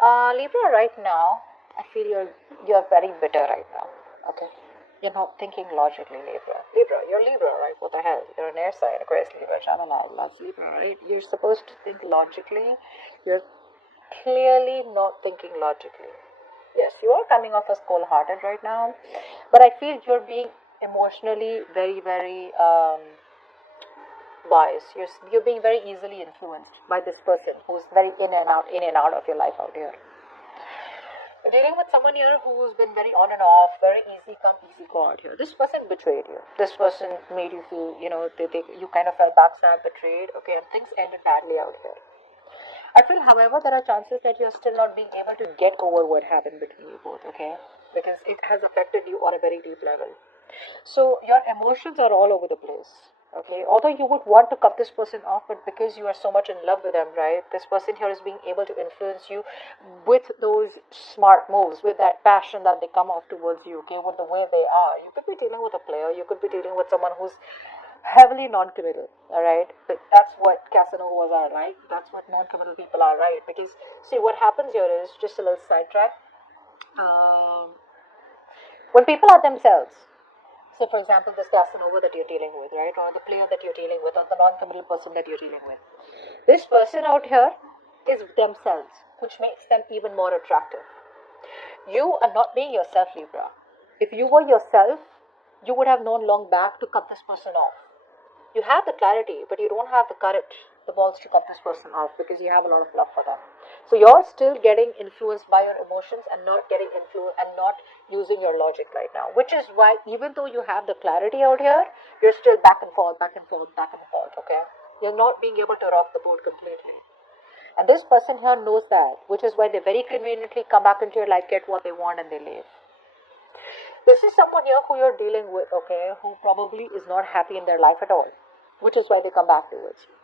Libra, right now, I feel you're very bitter right now. Okay, you're not thinking logically, Libra. Libra, you're Libra, right? What the hell? You're an air sign, Aquarius, Libra, Gemini, that's Libra, right? You're supposed to think logically. You're clearly not thinking logically. Yes, you are coming off as cold-hearted right now, but I feel you're being emotionally very, very biased. You're being very easily influenced by this person who's very in and out of your life out here. You're dealing with someone here who's been very on and off, very easy come, easy go out here. This person betrayed you. This person made you feel, you kind of felt backstabbed, betrayed, okay, and things ended badly out here. I feel, however, there are chances that you're still not being able to get over what happened between you both, okay? Because it has affected you on a very deep level. So your emotions are all over the place. Okay, although you would want to cut this person off, but because you are so much in love with them, right? This person here is being able to influence you with those smart moves, with that passion that they come off towards you, okay, with the way they are. You could be dealing with a player, you could be dealing with someone who's heavily non-committal, all right? But that's what Casanovas are, right? That's what non-committal people are, right? Because see, what happens here is just a little sidetrack. When people are themselves, so, for example, this Casanova that you're dealing with, right, or the player that you're dealing with, or the non-committal person that you're dealing with, this person out here is themselves, which makes them even more attractive. You are not being yourself, Libra. If you were yourself, you would have known long back to cut this person off. You have the clarity, but you don't have the courage, the balls to cut this person off because you have a lot of love for them. So you're still getting influenced by your emotions and not getting influenced and not using your logic right now. Which is why, even though you have the clarity out here, you're still back and forth, back and forth, back and forth. Okay, you're not being able to rock the boat completely. And this person here knows that, which is why they very conveniently come back into your life, get what they want, and they leave. This is someone here who you're dealing with, okay, who probably is not happy in their life at all, which is why they come back towards you.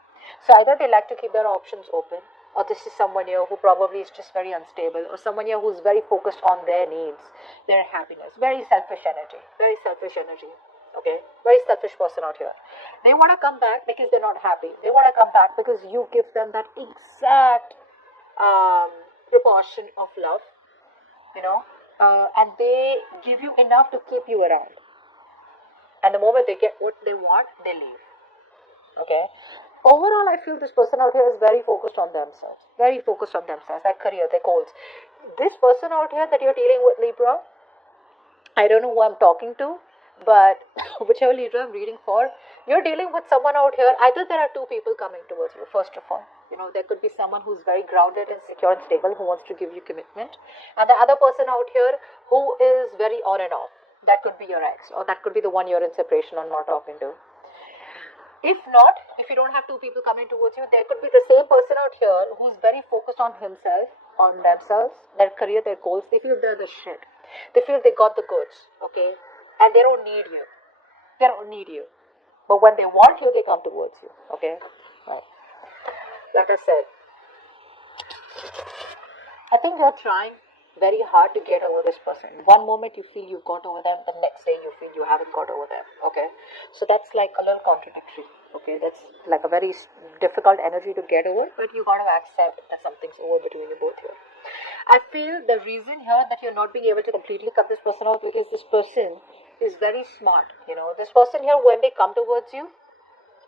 So either they like to keep their options open, or this is someone here who probably is just very unstable, or someone here who's very focused on their needs, their happiness, very selfish energy, okay, very selfish person out here. They want to come back because they're not happy. They want to come back because you give them that exact proportion of love, you know, and they give you enough to keep you around. And the moment they get what they want, they leave. Okay. Overall, I feel this person out here is very focused on themselves. Very focused on themselves, their career, their goals. This person out here that you're dealing with, Libra, I don't know who I'm talking to, but whichever Libra I'm reading for, you're dealing with someone out here. Either there are two people coming towards you, first of all. There could be someone who's very grounded and secure and stable who wants to give you commitment. And the other person out here who is very on and off. That could be your ex, or that could be the one you're in separation or not talking to. If not, if you don't have two people coming towards you, there could be the same person out here who's very focused on himself, on themselves, their career, their goals. They feel they're the shit. They feel they got the goods, okay? And they don't need you. They don't need you. But when they want you, they come towards you, okay? Right. Like I said, I think you're trying very hard to get over this person. One moment you feel you got over them, the next day you feel you haven't got over them. Okay, so that's like a little contradictory. Okay, that's like a very difficult energy to get over, but you got to accept that something's over between you both here. I feel the reason here that you're not being able to completely cut this person out because this person is very smart. This person here, when they come towards you,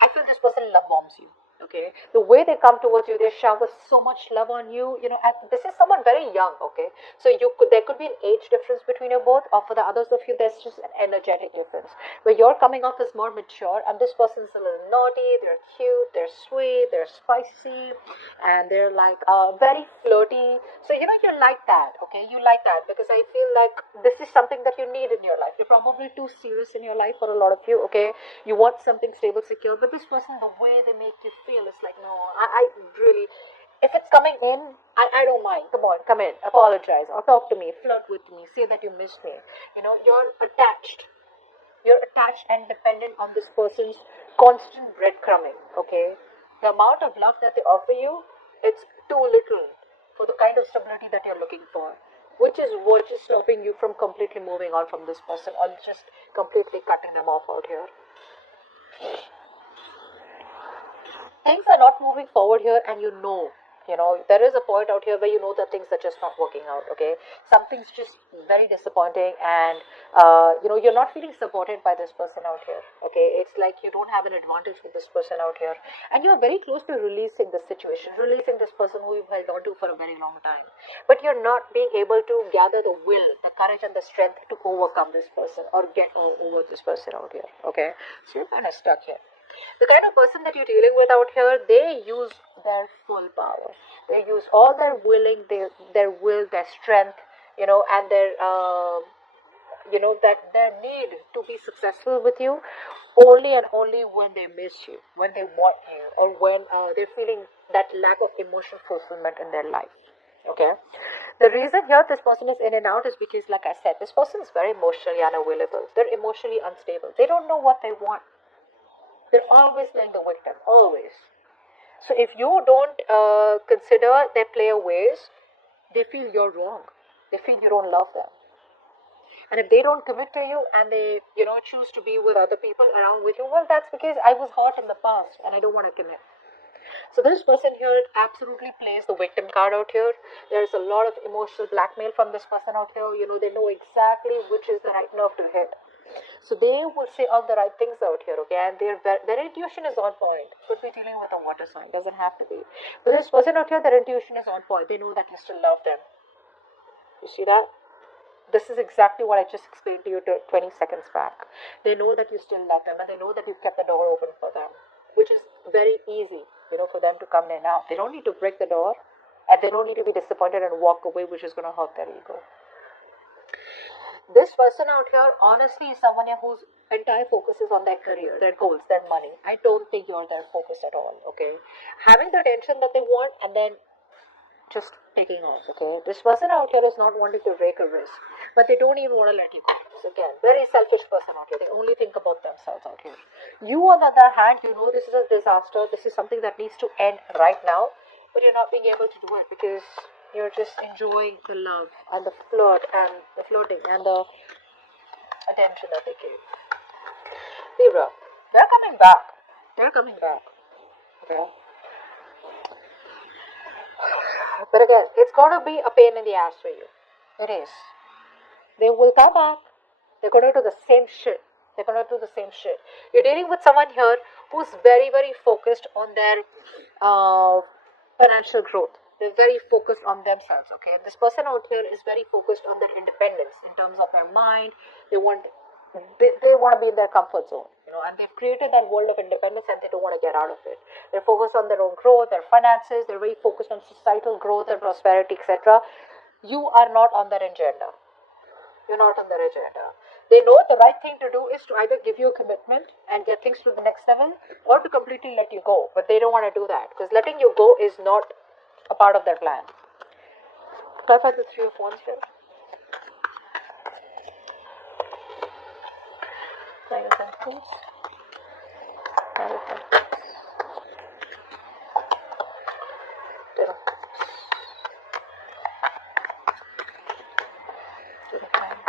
I feel this person love bombs you. Okay, the way they come towards you, they shower so much love on you. And this is someone very young. Okay, so there could be an age difference between you both, or for the others of you, there's just an energetic difference where you're coming off as more mature, and this person's a little naughty. They're cute, they're sweet, they're spicy, and they're like very flirty. So you like that. Okay, you like that because I feel like this is something that you need in your life. You're probably too serious in your life for a lot of you. Okay, you want something stable, secure, but this person, the way they make you feel is like, no, I really, if it's coming in, I don't mind. Come on, come in, apologize, or talk to me, flirt with me, say that you missed me. You're attached. You're attached and dependent on this person's constant breadcrumbing, okay? The amount of love that they offer you, it's too little for the kind of stability that you're looking for, which is what is stopping you from completely moving on from this person or just completely cutting them off out here. Things are not moving forward here, and There is a point out here where you know that things are just not working out, okay? Something's just very disappointing, and you're not feeling supported by this person out here, okay? It's like you don't have an advantage with this person out here, and you're very close to releasing this situation, releasing this person who you've held on to for a very long time, but you're not being able to gather the will, the courage, and the strength to overcome this person or get over this person out here, okay? So you're kind of stuck here. The kind of person that you're dealing with out here, they use their full power. They use all their willing, their will, their strength, and their need to be successful with you, only and only when they miss you, when they want you, or when they're feeling that lack of emotional fulfillment in their life. Okay. The reason here this person is in and out is because, like I said, this person is very emotionally unavailable. They're emotionally unstable. They don't know what they want. They're always playing the victim, always. So if you don't consider their player ways, they feel you're wrong. They feel you don't love them. And if they don't commit to you and they, choose to be with other people around with you, well, that's because I was hurt in the past and I don't want to commit. So this person here absolutely plays the victim card out here. There's a lot of emotional blackmail from this person out here. They know exactly which is the right nerve to hit. So they will say all the right things out here, okay? And their intuition is on point. Could be dealing with a water sign, doesn't have to be. But this person out here, their intuition is on point. They know that you still love them. You see that? This is exactly what I just explained to you 20 seconds back. They know that you still love them, and they know that you've kept the door open for them, which is very easy, for them to come in and out. They don't need to break the door, and they don't need to be disappointed and walk away, which is going to hurt their ego. This person out here, honestly, is someone whose entire focus is on their career, their goals, their money. I don't think you're their focus at all, okay? Having the attention that they want and then just taking off, okay? This person out here is not wanting to take a risk, but they don't even want to let you go. So again, very selfish person out here. They only think about themselves out here. You, on the other hand, this is a disaster. This is something that needs to end right now, but you're not being able to do it because you're just enjoying the love and the flirt and the flirting and the attention that they give. Libra, they're coming back. They're coming back. Okay. But again, it's going to be a pain in the ass for you. It is. They will come back. They're going to do the same shit. You're dealing with someone here who's very, very focused on their financial growth. They're very focused on themselves, okay? This person out here is very focused on their independence in terms of their mind. They want to be in their comfort zone, and they've created that world of independence and they don't want to get out of it. They're focused on their own growth, their finances. They're very focused on societal growth and prosperity, etc. You are not on their agenda. You're not on their agenda. They know the right thing to do is to either give you a commitment and get things to the next level, or to completely let you go. But they don't want to do that because letting you go is not a part of their plan. Clarify the Three of Wands here. Nine of Pentacles. Nine of Pentacles. Ten of Cups. Two of Wands.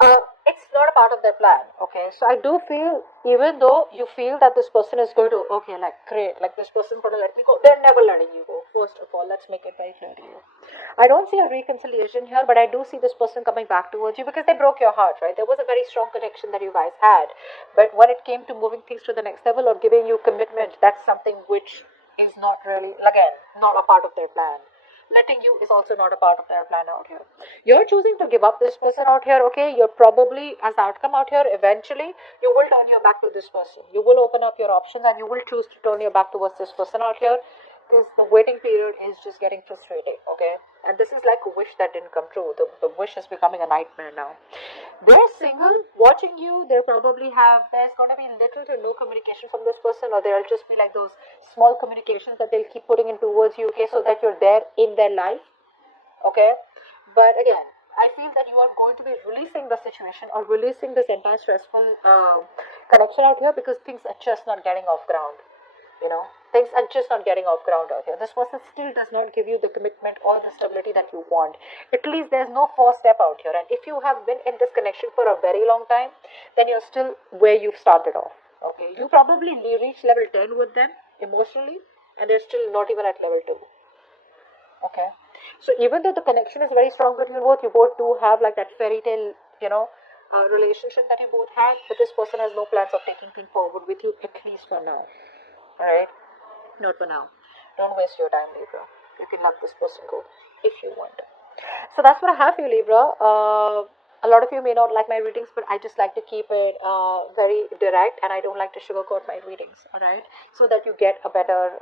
Yep. It's not a part of their plan, okay? So I do feel, even though you feel that this person is going to, okay, like, great, like this person's going to let me go, they're never letting you go. First of all, let's make it very clear to you. I don't see a reconciliation here, but I do see this person coming back towards you because they broke your heart, right? There was a very strong connection that you guys had, but when it came to moving things to the next level or giving you commitment, that's something which is not really, again, not a part of their plan. Letting you is also not a part of their plan out here. You're choosing to give up this person out here, okay? You're probably, as the outcome out here, eventually, you will turn your back to this person. You will open up your options and you will choose to turn your back towards this person out here because the waiting period is just getting frustrating, okay? And this is like a wish that didn't come true. The wish is becoming a nightmare now. They're single, watching you. There's going to be little to no communication from this person, or there'll just be like those small communications that they'll keep putting in towards you, okay, so that you're there in their life, okay? But again, I feel that you are going to be releasing the situation or releasing this entire stressful connection out here because things are just not getting off ground. Things are just not getting off ground out here. This person still does not give you the commitment or the stability that you want. At least there's no first step out here. And if you have been in this connection for a very long time, then you're still where you've started off. Okay, you probably reach level 10 with them. emotionally, and they're still not even at level 2. Okay, so even though the connection is very strong between you both do have like that fairy tale, relationship that you both have, but this person has no plans of taking things forward with you, at least for now. All right, not for now. Don't waste your time, Libra. You can let this person go if you want. So that's what I have for you, Libra. A lot of you may not like my readings, but I just like to keep it very direct, and I don't like to sugarcoat my readings. All right, so that you get a better